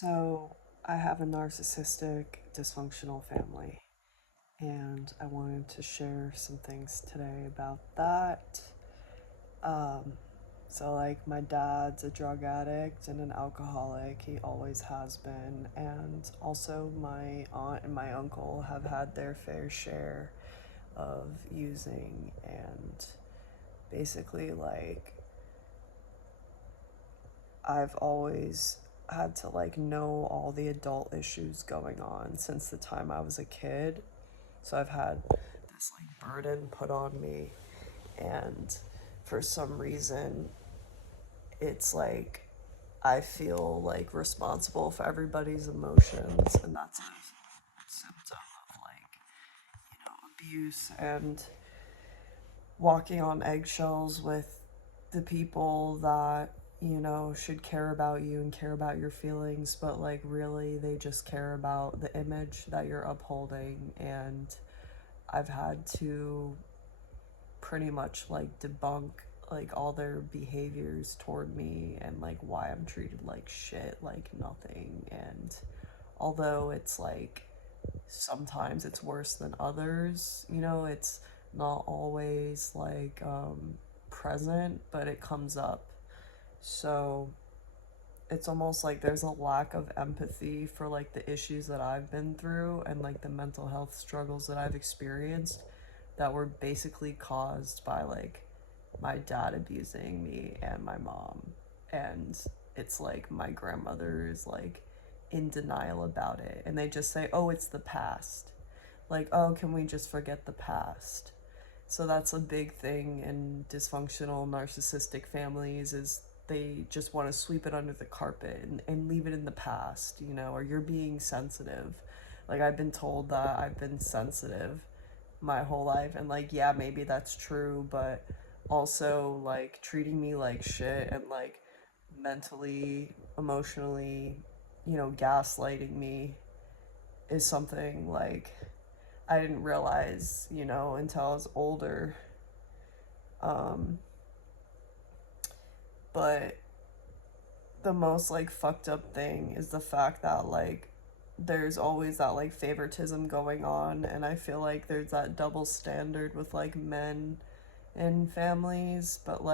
So, I have a narcissistic, dysfunctional family, and I wanted to share some things today about that. Um, my dad's a drug addict and an alcoholic. He always has been. And also, my aunt and my uncle have had their fair share of using. And basically, I've always had to know all the adult issues going on since the time I was a kid. So I've had this burden put on me, and for some reason it's I feel responsible for everybody's emotions, and that's a symptom of abuse and walking on eggshells with the people that should care about you and care about your feelings, but really they just care about the image that you're upholding. And I've had to pretty much debunk all their behaviors toward me, and why I'm treated like shit, like nothing. And although it's sometimes it's worse than others, it's not always present, but it comes up. So it's almost like there's a lack of empathy for the issues that I've been through, and the mental health struggles that I've experienced that were basically caused by my dad abusing me and my mom. And it's my grandmother is in denial about it, and they just say, "Oh, it's the past." "Oh, can we just forget the past?" So that's a big thing in dysfunctional narcissistic families, is they just want to sweep it under the carpet and leave it in the past, or you're being sensitive. I've been told that I've been sensitive my whole life, and yeah, maybe that's true, but also treating me like shit and mentally, emotionally, gaslighting me is something I didn't realize, until I was older. Um, but the most fucked up thing is the fact that there's always that favoritism going on, and I feel there's that double standard with men and families. But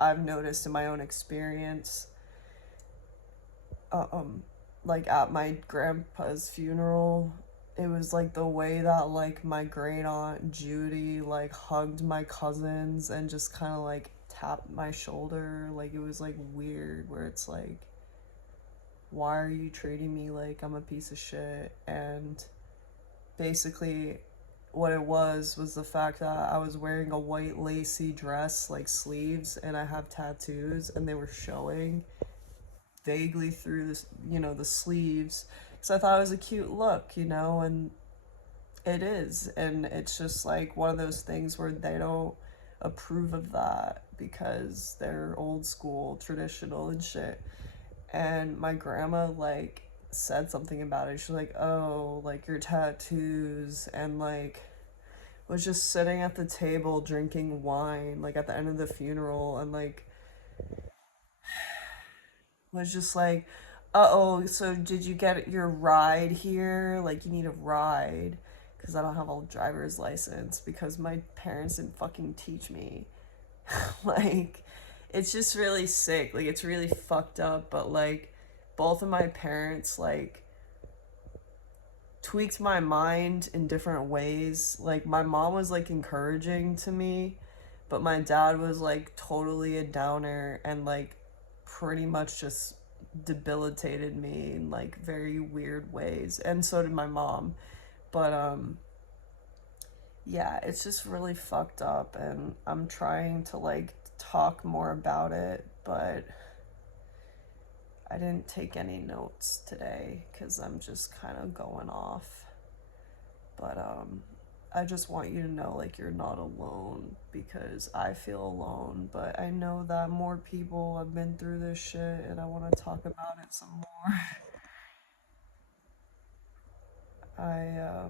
I've noticed in my own experience, um at my grandpa's funeral, it was the way that my great aunt Judy hugged my cousins and just kind of tapped my shoulder. It was weird, where it's why are you treating me like I'm a piece of shit? And basically what it was the fact that I was wearing a white lacy dress, sleeves, and I have tattoos, and they were showing vaguely through this, the sleeves, because I thought it was a cute look, and it is. And it's just one of those things where they don't approve of that because they're old school, traditional and shit. And my grandma said something about it. She's "Oh, your tattoos," and was just sitting at the table drinking wine at the end of the funeral, and was just "Uh-oh, so did you get your ride here? You need a ride." Because I don't have a driver's license because my parents didn't fucking teach me. like, it's just really sick. It's really fucked up, but both of my parents tweaked my mind in different ways. My mom was encouraging to me, but my dad was totally a downer, and pretty much just debilitated me in very weird ways. And so did my mom. But yeah, it's just really fucked up, and I'm trying to talk more about it, but I didn't take any notes today because I'm just kind of going off. But I just want you to know you're not alone, because I feel alone, but I know that more people have been through this shit, and I want to talk about it some more. I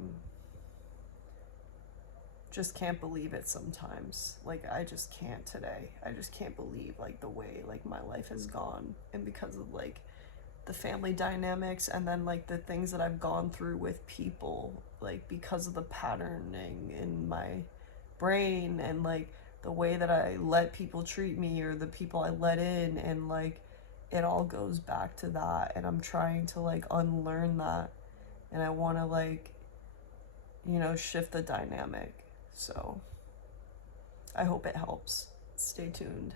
just can't believe it sometimes. I just can't today. I just can't believe the way my life has gone, and because of the family dynamics, and then like the things that I've gone through with people, like because of the patterning in my brain, and like the way that I let people treat me, or the people I let in, and like it all goes back to that, and I'm trying to like unlearn that, and I want to like, shift the dynamic. So I hope it helps. Stay tuned.